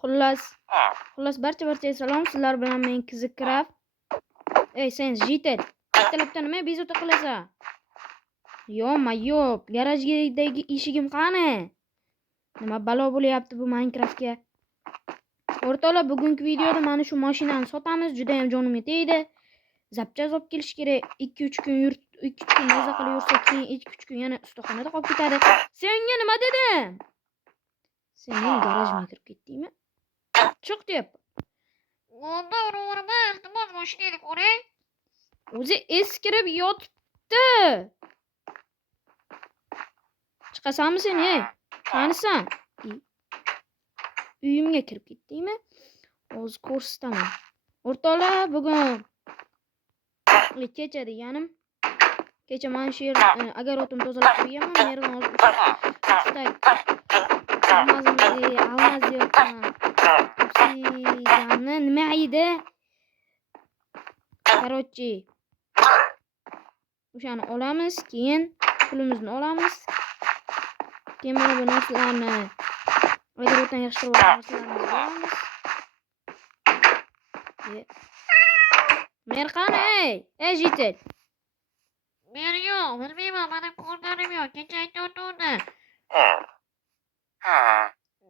Xullas barcha salom, sizlar bilan men Kizikcraft. Ey sen Jitel, ertalabdan nima bezovta qilasan? Yo, garajgidagi eshigim qani? Nima balo bo'lyapti bu Minecraftga? O'rtoqlar, bugungi videoda mana shu mashinani sotamiz. Juda ham jonimga tegdi. Zapchaz olib kelish kerak. 2-3 kun maza qilib yursak, keyin 2-3 kun yana ustaxonada qolib ketadi. Senga nima dedim? Sen meni garajimga kirib ketdingmi? Chiq deb. Onda urug'imda iltimos mashinani ko'ring. O'zi eskirib yotibdi. Chiqasanmi sen, ey? Qanisan? Uyimga kirib ketdingmi? Hozir ko'rsataman. O'rtoqlar, bugun kecha deganim. Kecha mana shu yer agarotimni tozalab qo'yganman. Mergan hozir almaz yo'qman. Obsidianni nima edi? Короче, o'shani olamiz, keyin pulimizni olamiz. Keyin mana bu narsalarni agarotan yig'ishtirib narsalarni olamiz. Mer qani, ey Jitel. Men yo'q, bilmayman, mana ko'rganim yo'q. Kecha aytayotgandi.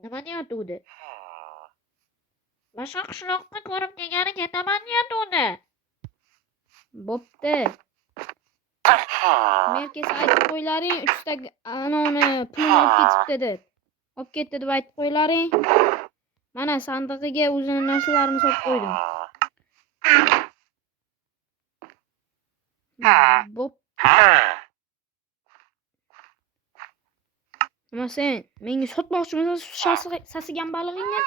Nima deyotgandi? Boshqa qishloqqa ko'rib kelgani ketaman deyotgandi. Bo'pti. Merkes aytib qo'ylaring, 3 ta anoni pulini olib ketibdi deb. Olib ketdi deb aytib qo'ylaring. Mana sandig'iga o'zini narsalarini solib qo'ydim. Bo'p. Nima sen menga sotmoqchimisan sasigan balig'ingni?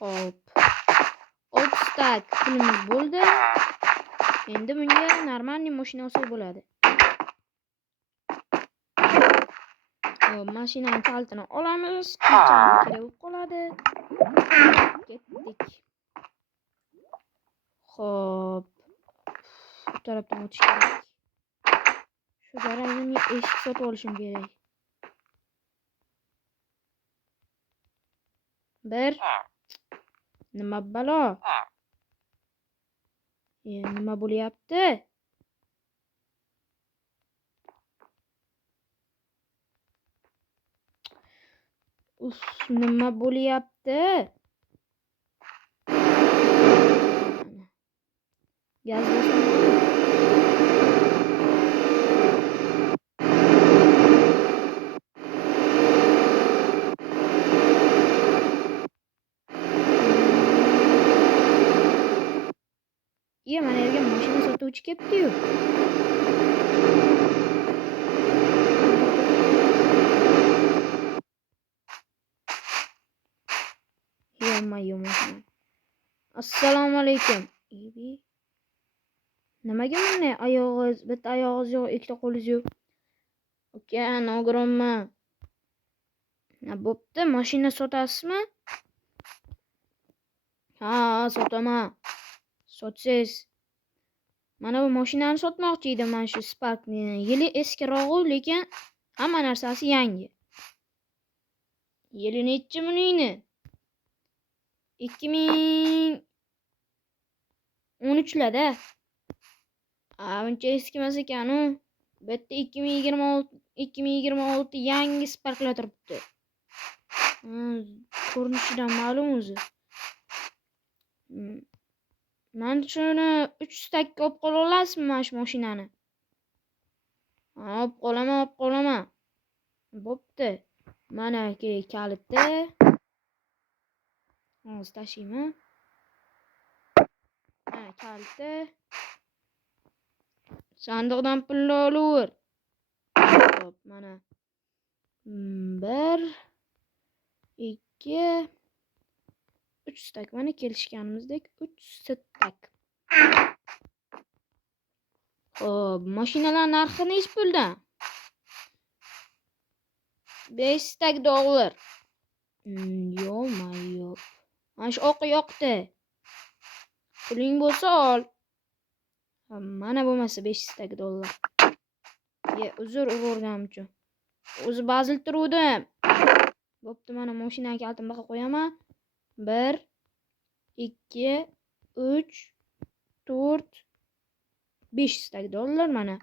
Hop. 30 tak pulimiz bo'ldi. Endi bunga normalniy mashina olsak bo'ladi. Hop, mashinani kaltini olamiz. Qanchalik kerak bo'lib qoladi. Ketdik. Hop. Bu tarafdan o'tish kerak. Shu garajimga eshik sotib olishim kerak. Bir. Nima balo? Nima bo'lyapti? Nima bo'lyapti? Gaz bosing. Mana yerga mashina sotuvchi kelibdi-yu. Mashina. Assalomu alaykum. Nimaga bunday oyog'ingiz, bitta oyog'ingiz yo'q, ikkita qo'lingiz yo'q? Uka, nogironman. Bo'pti, mashina sotasizmi? Ha, sotaman. Sotsangiz. Mana bu mashinani sotmoqchi edim, mana shu Sparkni. Yili eskiroq, lekin hamma narsasi yangi. Yili nechi buningni? 2013larda. Uncha eskimas ekan-u. Bu yerda 2026 yangi Sparklar turibdi. Ko'rinishidan ma'lum o'zi. Men shuni 300 takka olib qola olasizmi mana shu mashinani? Olib qolaman. Bo'pti. Mana kaliti. Hozir tashiyman. Kaliti. Sandiqdan pulni olaver. Hop, mana. 1 2 3 tak. Mana kelishganimizdek 3 tak. Hop, mashinalar narxi nech puldan? $5. Yo'q. Mana shu oqi yoqdi. Puling bo'lsa ol. Mana bo'lmasa $500. Uzr urganim uchun. O'zi bazil turuvdim. Bo'pti, mana mashina kaltini baqa qo'yaman. 1 2 3 4 5 stak dollar mana.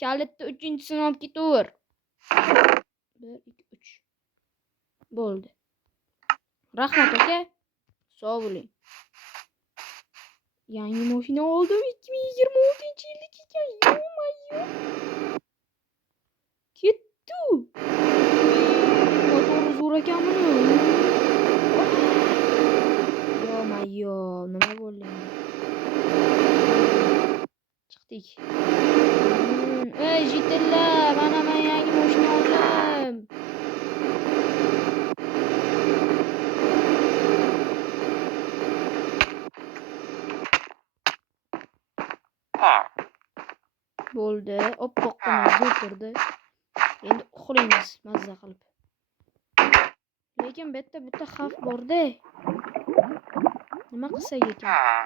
Kalitni 3-chisini olib ketaver. 1 2 3 bo'ldi. Rahmat aka. Sog' bo'ling. Yangi mashina oldim 2026-yillik ekan. Yo-mayo. Ketdi. Motori zo'r ekanmi? Yo-mayo, nima bo'ldi? Chiqdik. Ey jitillar, mana men yangi mashina oldim. Bo'ldi, oppoqqina o'tirdi. Endi uxlaymiz mazza qilib. Lekin bitta xavf bor-da. Nima qilsak ekan?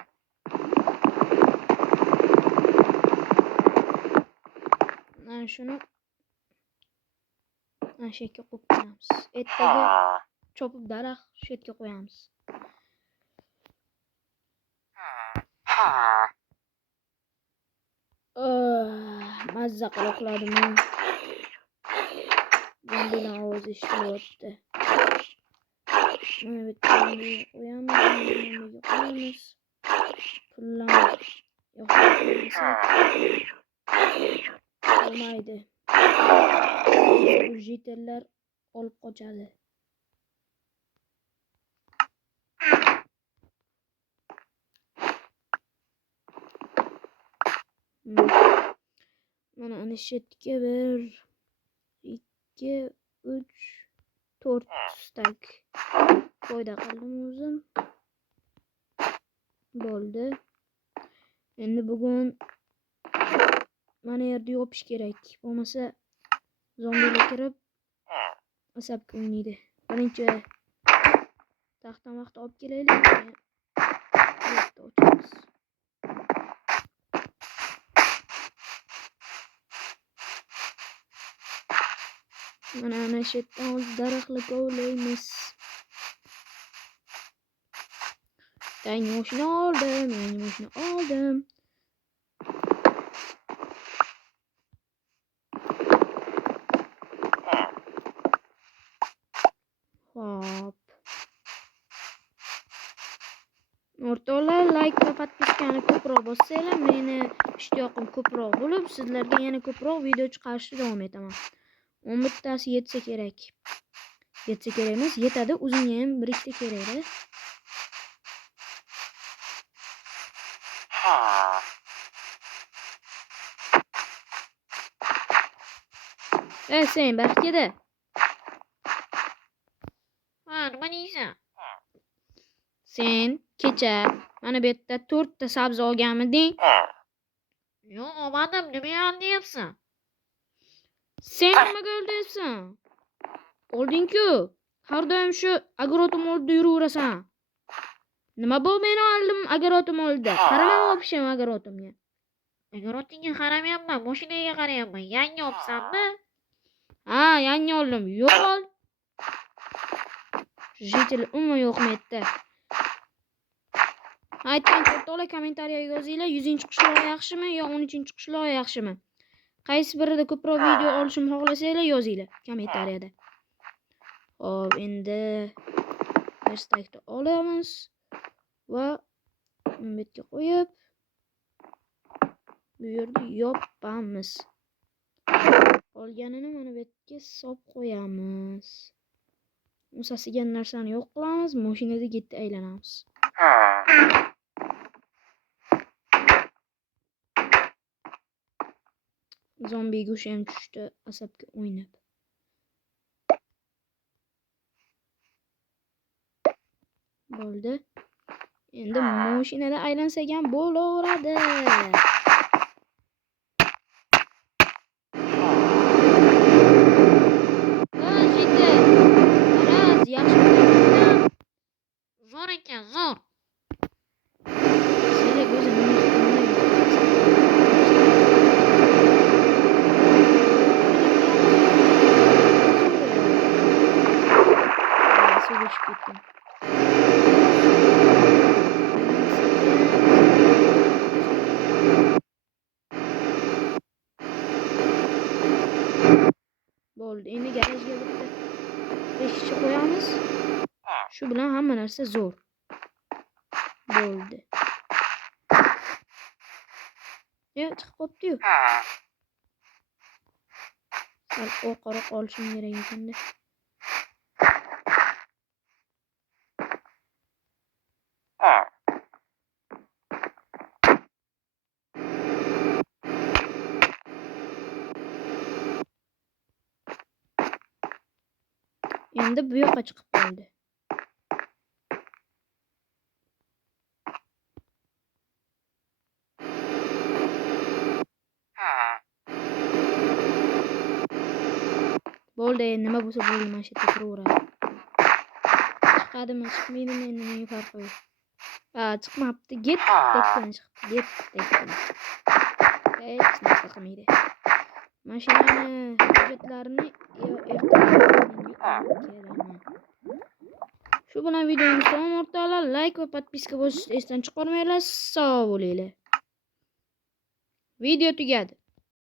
Mana shuni mana shu yerga qo'yib qo'yamiz. Ertaga chopib daraxt shu yerga qo'yamiz. Mazza qilib uxladim. Zombilar ovozi eshitilyapti. Mana bittaga qo'yamiz. Pullar yo'qolmasa bo'lmaydi. Jitellar olib qochadi. Mana ana shu yerga 1 2 3 4 stak foyda qildim o'zim. Bo'ldi. Endi bugun mana yerda yopish kerak. Bo'lmasa zombilar kirib asabga o'ynaydi. Birinchi taxta olib kelaylik. Ochamiz. Mana ana shu yerdan daraxtlar kovlaymiz. Yangi mashina oldim. Hop. O'rtoqlar, like va podpiskani ko'proq bossanglar, meni ishtiyoqim ko'proq bo'lib, sizlarga yana ko'proq video chiqarishni davom etaman. 11 tasi yetsa kerak. Yetsa kerak emas, yetadi. O'zimga ham 1-2 kerak-da. Sen Barkada. Nima deysan? Sen kecha mana bu yerda 4 ta sabzi olganmiding? Yo'q, olmadim. Nima deyapsan? Sen nimaga oldingsan? Olding-ku. Har doim shu agrotom oldida yuraverasan. Nima bu meni oldim agrotom oldida? Qarama opshim agrotomga. Agrotingga qaramayapman, mashinaga qarayapman. Yangi olibsanmi? Ha, yangi oldim. Yo'q. Jitil umuman yo'qmaydi. Aytgan o'rtoqlar kommentariyaga yozinglar, 100-qishloq yaxshimi yo 13-qishloq yaxshimi? Qaysi birida ko'proq video olishimni xohlasanglar yozinglar kommentariyada. Xo'p, endi hashtagni olamiz va bu yerga qo'yib bu yerda yopamiz. Olganini mana bu yerga solib qo'yamiz. Musasigan narsani yo'q qilamiz, mashinada ketdi aylanamiz. Zombi go'shi ham tushdi asabga o'ynab. Bo'ldi. Endi mashinada aylansak ham bo'laveradi. Zo'r ekan, zo'r. Bo'ldi. Endi garajga bitta eshikcha qo'yamiz. Shu bilan hamma narsa zo'r. Bo'ldi. Chiqib qopti-yu. Sal orqaroq olishim kerak ekanda. Endi bu yoqqa chiqib qoldi. Bo'ldi, nima bo'lsa bo'ldi, mana shu yerda turaveradi. Chiqadimi, chiqmaydimi endi menga farqi yo'q. Chiqmabdi. Getdekdan chiqibdi. Getdekdan. Hech narsa qilmaydi. Mashinani hujjatlarini ertaga Shu bilan videomiz tamom o'rtoqlar. Like va podpiska bosishni esdan chiqarmanglar. Sog' bo'linglar. Video tugadi.